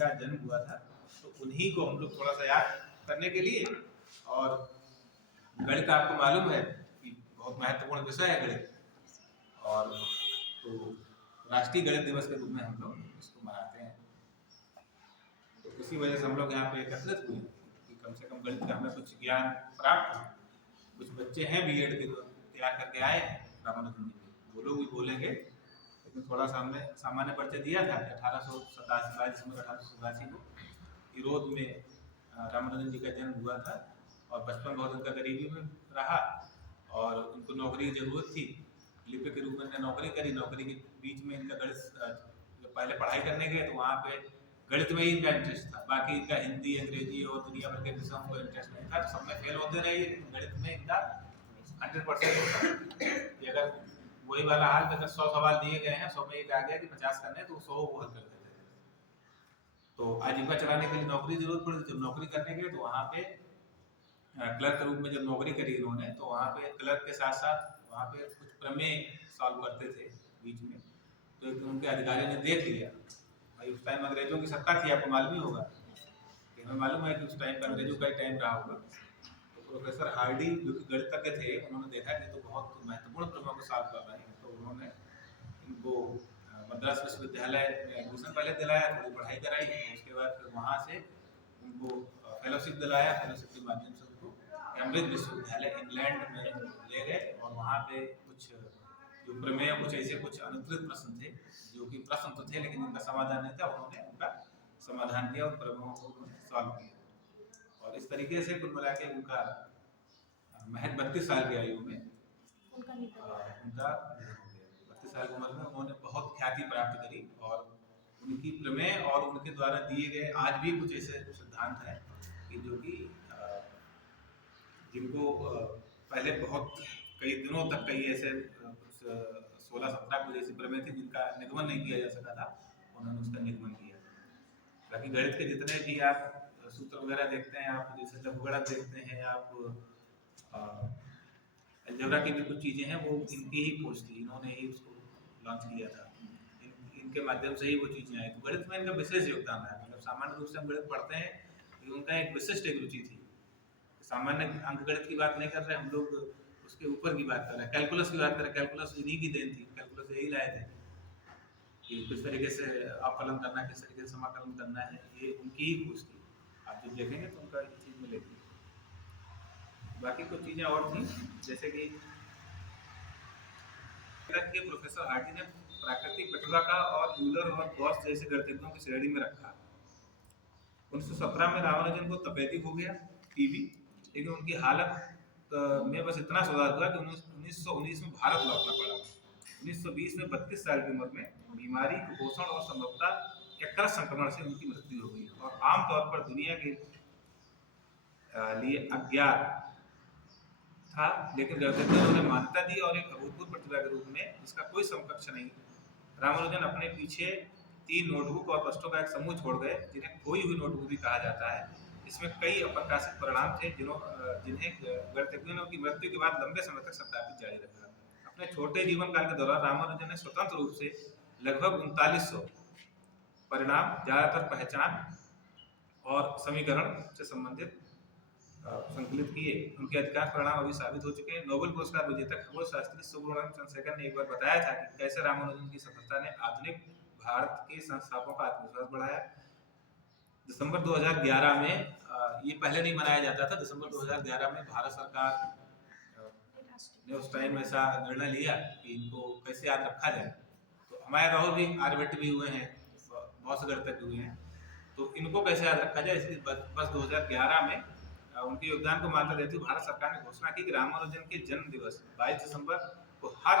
जिनका जन्म हुआ था, तो उन्हीं को हम लोग थोड़ा सा याद करने के लिए, और गणित आपको मालूम है कि बहुत महत्वपूर्ण विषय है गणित, और तो राष्ट्रीय गणित दिवस के रूप में हम लोग इसको मनाते हैं। तो उसी वजह से हम लोग यहाँ पे एकत्रित हुए कि कम से कम गणित का हमें कुछ ज्ञान प्राप्त हो। कुछ बच्चे हैं बीएड के जो तैयार करके आए हैं रामानुजन जी के, वो लोग भी बोलेंगे, लेकिन थोड़ा सा हमने सामान्य परिचय दिया था कि 1887 को ईरोद में रामानुजन जी का जन्म हुआ था, और बचपन बहुत उनका गरीबी में रहा, और उनको नौकरी की जरूरत थी, लिपिक के रूप में इन्होंने नौकरी करी। नौकरी के बीच में इनका गणित, जब पहले पढ़ाई करने गए तो वहाँ पे गणित में ही इनका इंटरेस्ट था, बाकी इनका हिंदी, अंग्रेजी और दुनिया भर के विषयों को इंटरेस्ट नहीं था, तो सब में फेल होते रहे, गणित में इनका 100% होता है। अगर वही वाला हाल में अगर 100 सवाल दिए गए हैं, 100 में एक आ गया कि 50 करने, तो 100 वो हल कर देते थे। तो आजीविका चलाने के लिए नौकरी की जरूरत पड़ी। जब नौकरी करने गए तो वहाँ पे क्लर्क के रूप में जब नौकरी करी इन्होंने, तो वहाँ पे क्लर्क के साथ साथ वहाँ पे कुछ प्रमेय सॉल्व करते थे बीच में, तो एक उनके अधिकारियों ने देख लिया। भाई उस टाइम अंग्रेजों की सत्ता थी, आपको मालूम ही होगा, हमें मालूम है कि उस टाइम पर अंग्रेजों का ही टाइम रहा होगा। तो प्रोफेसर हार्डी जो कि गणितज्ञ थे, उन्होंने देखा कि तो बहुत महत्वपूर्ण प्रमेयों को सॉल्व कर रहे हैं, तो उन्होंने इनको मद्रास विश्वविद्यालय में एडमिशन पहले दिलाया, थोड़ी पढ़ाई कराई, उसके बाद फिर वहाँ से उनको फेलोशिप दिलाया। फेलोशिप के माध्यम से उनको कैम्ब्रिज विश्वविद्यालय इंग्लैंड में ले गए, और वहाँ पे कुछ जो प्रमेय, कुछ ऐसे कुछ अनुत्तरित प्रश्न थे, जो कि प्रश्न तो थे लेकिन उनका समाधान नहीं था, उन्होंने उनका समाधान किया और प्रमेयों को उन्होंने सॉल्व किया। और इस तरीके से कुल मिला के उनका महज 32 साल की आयु में उनका 32 साल की उम्र में उन्होंने बहुत ख्याति प्राप्त करी, और उनकी प्रमेय और उनके द्वारा दिए गए आज भी कुछ ऐसे सिद्धांत हैं कि जो कि जिनको पहले बहुत कई दिनों तक कई ऐसे 16-17 कुछ ऐसी प्रमेय थी जिनका निगमन नहीं किया जा सका था, उन्होंने उसका निगमन किया। बाकी गणित के जितने भी आप सूत्र वगैरह देखते हैं, आप जैसे लघुगणक देखते हैं, आप अलजेब्रा की भी कुछ चीज़ें हैं, वो इनकी ही खोज थी, इन्होंने ही उसको लॉन्च किया था, इनके माध्यम से ही वो चीज़ें आई। तो गणित में इनका विशेष योगदान है। मतलब सामान्य रूप से हम गणित पढ़ते हैं, लेकिन उनका एक विशिष्ट एक रुचि थी। सामान्य अंकगणित की बात नहीं कर रहे हम लोग, उसके ऊपर की बात कर रहे हैं, कैलकुलस की बात कर रहे हैं। कैलकुलस इन्हीं की देन थी, कैलकुलस यही लाए थे कि किस तरीके से अवकलन करना है, किस तरीके से समाकलन करना है, ये उनकी ही खोज थी। आप जब देखेंगे तो उनका ये चीज़ मिलेगी। बाकी कुछ चीज़ें और थी, जैसे कि के प्रोफेसर हार्डी ने प्राकृतिक प्रतिभा का और यूलर और गॉस जैसे गणितज्ञों की श्रेणी में रखा। 1917 में रामानुजन को तपेदिक हो गया, टीबी, लेकिन उनकी हालत में बस इतना सुधार हुआ कि 1919 में भारत लौटना पड़ा। 1920 में 32 साल की उम्र में बीमारी, कुपोषण और संभवतः यकृत संक्रमण से उनकी मृत्यु हो गई, और आमतौर पर दुनिया के लिए अज्ञात था, लेकिन गणितज्ञों ने मान्यता दी और एक अभूतपूर्व प्रतिभा के रूप में जिसका कोई समकक्ष नहीं। रामानुजन अपने पीछे 3 नोटबुक और पृष्ठों का एक समूह छोड़ गए, जिन्हें खोई हुई नोटबुक भी कहा जाता है। इसमें कई अप्रकाशित परिणाम थे जिन्हें गणितज्ञों ने उनकी मृत्यु के बाद लंबे समय तक सत्यापित जारी रखा। अपने छोटे जीवन काल के दौरान रामानुजन ने स्वतंत्र रूप से लगभग 3900 परिणाम, ज्यादातर पहचान और समीकरण से संबंधित संकलित किए। उनके अधिकांश परिणाम अभी साबित हो चुके हैं। नोबेल पुरस्कार विजेता खगोल शास्त्री सुब्रमण्यम चंद्रशेखर ने एक बार बताया था कि कैसे रामानुजन की सफलता ने आधुनिक भारत के संस्थापकों का आत्मविश्वास बढ़ाया। दिसंबर 2011 में ये पहले नहीं मनाया जाता था। दिसंबर 2011 में भारत सरकार ने उस टाइम ऐसा निर्णय लिया कि इनको कैसे याद रखा जाए। तो हमारे राहुल भी आर्यभट्ट भी हुए हैं, बहुत से गणितज्ञ हुए हैं, तो इनको कैसे याद रखा जाए, इसलिए बस 2011 में उनके योगदान को मान्यता देते हुए भारत सरकार ने घोषणा की कि रामानुजन के जन्म दिवस 22 दिसंबर को हर